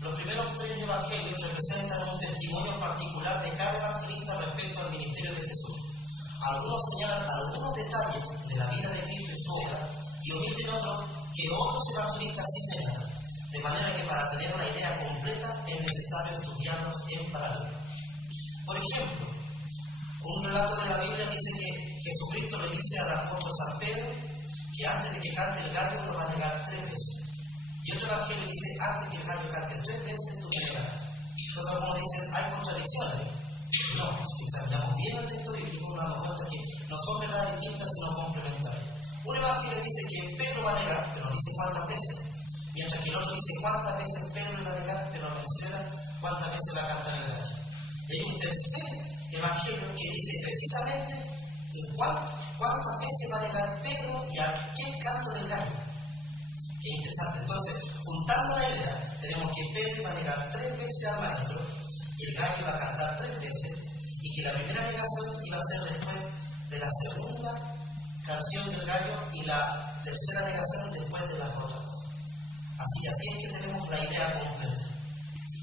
Los primeros 3 evangelios representan un testimonio particular de cada evangelista respecto al ministerio de Jesús. Algunos señalan algunos detalles de la vida de Cristo y su obra y omiten otros que otros evangelistas sí señalan, de manera que para tener una idea completa es necesario estudiarlos en paralelo. Por ejemplo, un relato de la Biblia dice que Jesucristo le dice al apóstol San Pedro que antes de que cante el gallo lo va a negar 3 veces. Y otro evangelio dice, antes que el gallo cante 3 veces, tú me negarás. Entonces algunos dicen, hay contradicciones. No, si examinamos bien el texto bíblico, nos damos cuenta que no son verdades distintas, sino complementarias. Un evangelio dice que Pedro va a negar, pero no dice cuántas veces. Mientras que el otro dice cuántas veces Pedro le va a negar, pero no menciona cuántas veces va a cantar el gallo. Y hay un tercer evangelio que dice precisamente cuántas veces va a negar Pedro y a qué canto del gallo. Qué interesante. Entonces, juntando la idea, tenemos que Pedro va a negar 3 veces al maestro y el gallo va a cantar 3 veces y que la primera negación iba a ser después de la segunda canción del gallo y la tercera negación después de las otras 2. Así es que tenemos la idea completa.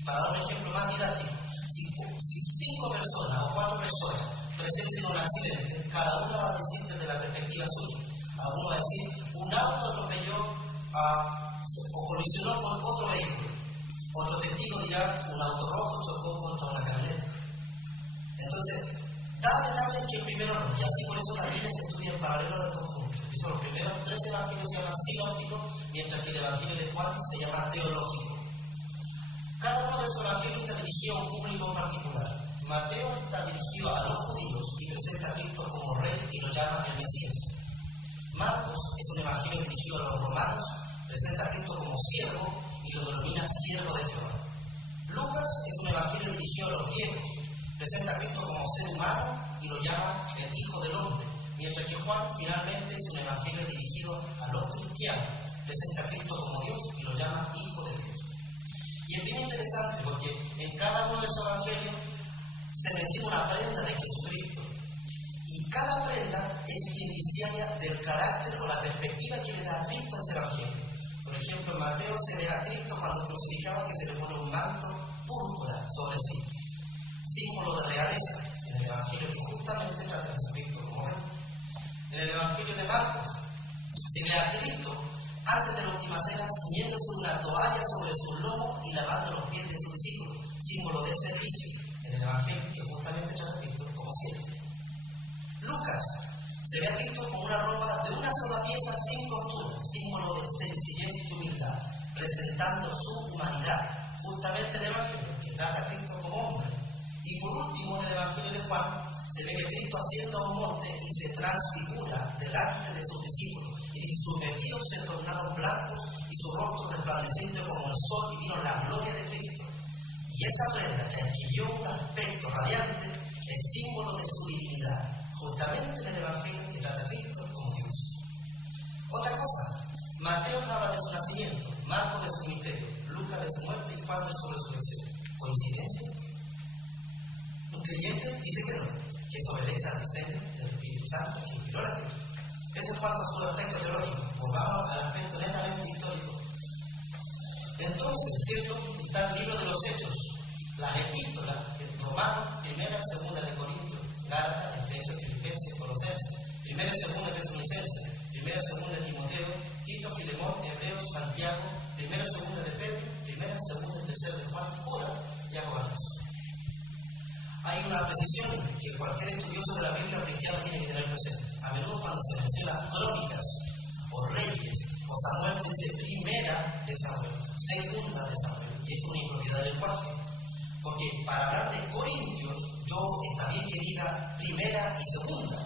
Para dar un ejemplo más didáctico, si 5 personas o 4 personas presencian un accidente, cada uno va a decir desde la perspectiva suya. Alguno va a decir, un auto atropelló o colisionó con otro vehículo. Otro testigo dirá, un auto rojo chocó contra una camioneta. Entonces, da detalles que el primero no, y así por eso la Biblia se estudia en paralelo del conjunto. Y son los primeros 3 evangelios se llaman sinópticos, mientras que el evangelio de Juan se llama teológico. Cada uno de esos evangelios está dirigido a un público en particular. Mateo está dirigido a los judíos y presenta a Cristo como rey y lo llama el Mesías. Marcos es un evangelio dirigido a los romanos, presenta a Cristo como siervo y lo denomina siervo de Jehová. Lucas es un evangelio dirigido a los griegos, presenta a Cristo como ser humano y lo llama el Hijo del Hombre, mientras que Juan finalmente es un evangelio dirigido a los cristianos, presenta a Cristo como Dios y lo llama Hijo de Dios. Y es bien interesante porque en cada uno de esos evangelios se menciona una prenda de Jesucristo y cada prenda es indiciaria del carácter o la perspectiva que le da a Cristo en ese evangelio. Por ejemplo, en Mateo se ve a Cristo cuando es crucificado que se le pone un manto púrpura sobre sí, símbolo de realeza, en el evangelio que justamente trata a Jesucristo como rey. En el evangelio de Marcos se ve a Cristo antes de la última cena ciñéndose una toalla sobre su lomo y lavando los pies de sus discípulos, símbolo de servicio, en el evangelio que justamente trata a Cristo como siervo. Lucas se ve a Cristo con una ropa de una sola pieza sin costura, símbolo de sencillez y humildad, presentando su humanidad, justamente el evangelio que trata a Cristo como hombre. Y por último, en el evangelio de Juan se ve que Cristo asciende a un monte y se transfigura delante de sus discípulos y dice, sus vestidos se tornaron blancos y su rostro resplandeciente como el sol y vino la gloria de Cristo. Y esa prenda que adquirió un aspecto radiante es símbolo de su divinidad, justamente en el evangelio que trata a Cristo como Dios. Otra cosa, Mateo habla de su nacimiento, Marcos de su misterio, Lucas de su muerte y Juan de su resurrección. ¿Coincidencia? Un creyente dice que no, que eso obedece al diseño del Espíritu Santo que inspiró la Escritura. Eso es cuanto a su aspecto teológico. Volvamos al aspecto netamente histórico. Entonces, ¿cierto? Está el libro de los Hechos, las epístolas, el Romano, primera y segunda de Corintios, Gálatas, Efesios, Filipenses, Colosenses, primera y segunda de Tesalonicenses, primera y segunda de Timoteo, Tito, Filemón, Hebreos, Santiago, primera y segunda de Pedro, primera y segunda y tercera de Juan, Judas y Apocalipsis. Hay una precisión que cualquier estudioso de la Biblia cristiana tiene que tener presente. A menudo cuando se menciona crónicas o reyes o Samuel se dice primera de Samuel, segunda de Samuel, y es una impropiedad del lenguaje. Porque para hablar de Corintios, está bien que diga primera y segunda,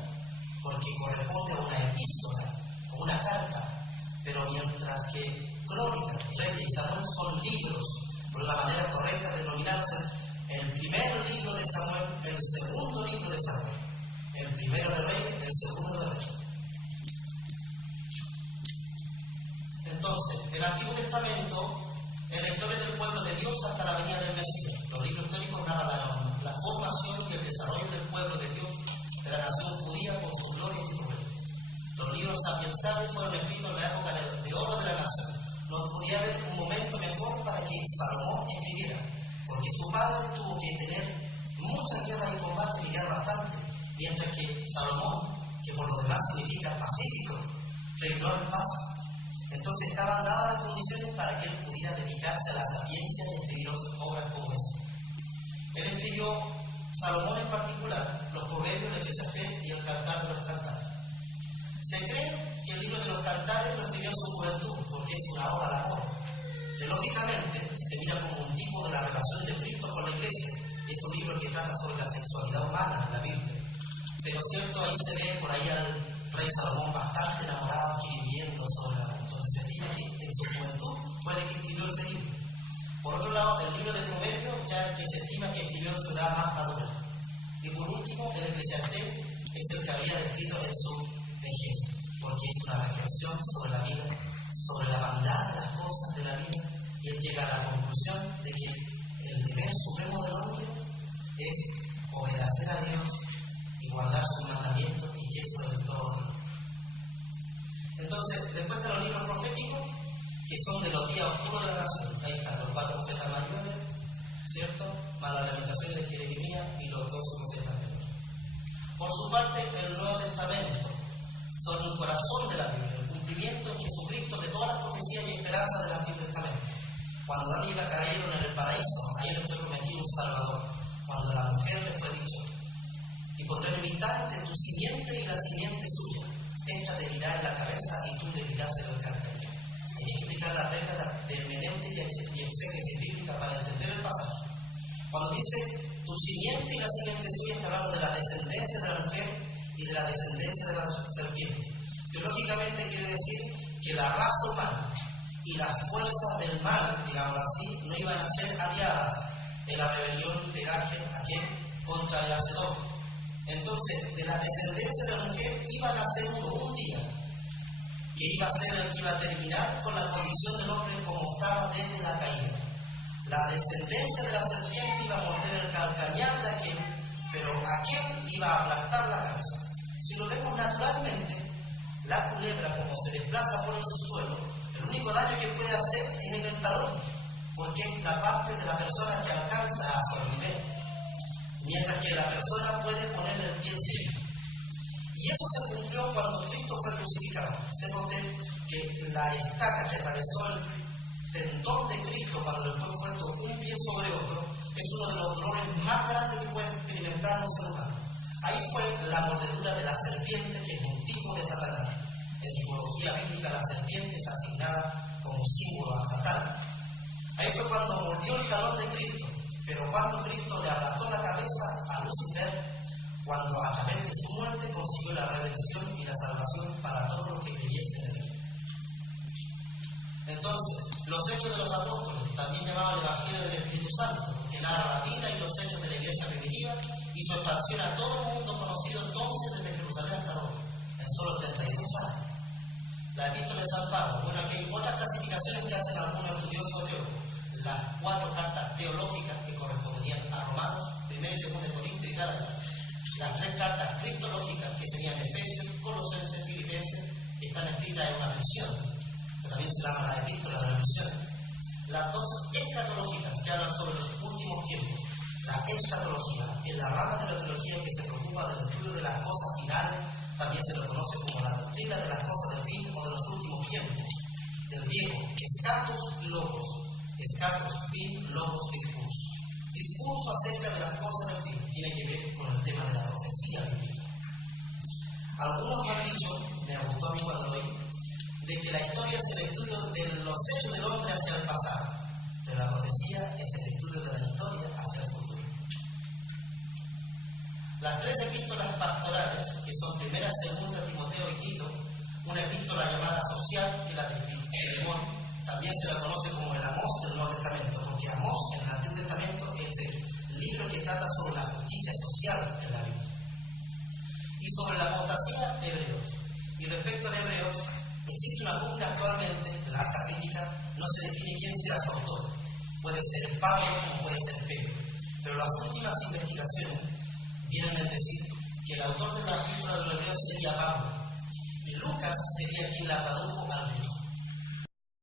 porque corresponde a una epístola o una carta, pero mientras que crónicas, reyes y Samuel son libros, por la manera correcta de denominarlos, el primer libro de Samuel, el segundo libro de Samuel, el primero de Reyes, el segundo de Reyes. Entonces, el Antiguo Testamento es la historia del pueblo de Dios hasta la venida del Mesías. Los libros históricos narran la formación y el desarrollo del pueblo de Dios, de la nación judía con sus glorias y problemas. Los libros sapiensales fueron escritos en la época de oro de la nación. No podía haber un momento mejor para que Salomón escribiera por lo demás significa pacífico, reinó en paz. Entonces estaban dadas las condiciones para que él pudiera dedicarse a la sapiencia y escribir obras como esa. Él escribió, Salomón en particular, los Proverbios, el Eclesiastés y el Cantar de los Cantares. Se cree que el libro de los Cantares lo escribió en su juventud, porque es una oda al amor. Teológicamente se mira como un tipo de la relación de Cristo con la Iglesia. Es un libro que trata sobre la sexualidad humana en la Biblia. Pero cierto, ahí se ve por ahí al rey Salomón bastante enamorado, escribiendo sobre el amor. Entonces se estima que en su juventud fue el que escribió ese libro. Por otro lado, el libro de Proverbios ya que se estima que escribió en su edad más madura. Y por último, el Eclesiastés es el que habría escrito en su vejez, porque es una reflexión sobre la vida, sobre la vanidad de las cosas de la vida, y él llega a la conclusión de que el deber supremo del hombre es obedecer a Dios y guardar sus mandamientos, y que eso es todo. Entonces, después de los libros proféticos, que son de los días oscuros de la nación, ahí están los 4 profetas mayores, ¿cierto? Más las lamentaciones de Jeremías y los 12 profetas menores. Por su parte, el Nuevo Testamento son el corazón de la Biblia, el cumplimiento en Jesucristo de todas las profecías y esperanzas del Antiguo Testamento. Cuando Adán y Eva cayeron en el paraíso, ahí les fue prometido un Salvador. Cuando a la mujer le fue dicho, y pondré enemistad entre tu simiente y la simiente suya, esta te dirá en la cabeza y tú le dirás en el calcañar. Hay que explicar la regla de hermenéutica y exégesis bíblica para entender el pasaje. Cuando dice tu simiente y la simiente suya, está hablando de la descendencia de la mujer y de la descendencia de la serpiente. Teológicamente quiere decir que la raza humana y las fuerzas del mal, digámoslo así, no iban a ser aliadas en la rebelión de Ángel, contra el Hacedor. Entonces, de la descendencia de la mujer iban a ser un día, que iba a ser el que iba a terminar con la condición del hombre como estaba desde la caída. La descendencia de la serpiente iba a morder el calcañar de aquel, pero aquel iba a aplastar la cabeza. Si lo vemos naturalmente, la culebra, como se desplaza por el suelo, el único daño que puede hacer es en el talón, porque es la parte de la persona que alcanza a su nivel, mientras que la persona puede ponerle el pie encima. Y eso se cumplió cuando Cristo fue crucificado. Se conté que la estaca que atravesó el tendón de Cristo cuando le fue puesto un pie sobre otro es uno de los dolores más grandes que puede experimentar un ser humano. Ahí fue la mordedura de la serpiente, que es un tipo de Satanás. En simbología bíblica, la serpiente es asignada como símbolo a Satán. Ahí fue cuando mordió el talón de Cristo, pero cuando Cristo le aplastó la cabeza a Lucifer, cuando a través de su muerte consiguió la redención y la salvación para todos los que creyesen en él. Entonces, los Hechos de los Apóstoles, también llamados el Evangelio del Espíritu Santo, que narra la vida y los hechos de la iglesia primitiva y su expansión a todo el mundo conocido entonces desde Jerusalén hasta Roma, en solo 32 años. La Epístola de San Pablo, bueno, aquí hay otras clasificaciones que hacen algunos estudiosos teólogos. Las 4 cartas teológicas que correspondían a Romanos, 1 y 2 de Corintios y Gálatas. Las 3 cartas cristológicas, que serían Efesios, Colosenses, Filipenses, están escritas en una prisión, que también se llama la epístola de la prisión. Las 2 escatológicas, que hablan sobre los últimos tiempos. La escatología es la rama de la teología que se preocupa del estudio de las cosas finales, también se lo conoce como la doctrina de las cosas del fin o de los últimos tiempos. Del griego, escatos y logos. Escatos, fin, logos, discurso. Discurso acerca de las cosas del fin tiene que ver con el tema de la profecía bíblica. Algunos han dicho, me gustó a mí cuando lo oí, de que la historia es el estudio de los hechos del hombre hacia el pasado, pero la profecía es el estudio de la historia hacia el futuro. Las 3 epístolas pastorales, que son 1, 2 Timoteo y Tito, una epístola llamada social, que la de Filemón, también se la conoce como el Amós del Nuevo Testamento, porque Amós en el Antiguo Testamento es el libro que trata sobre la justicia social en la Biblia. Y sobre la apostasía, Hebreos. Y respecto a Hebreos, existe una pugna actualmente en la alta crítica, no se define quién sea su autor. Puede ser Pablo como puede ser Pedro. Pero las últimas investigaciones vienen a decir que el autor de la epístola de los Hebreos sería Pablo. Y Lucas sería quien la tradujo al griego.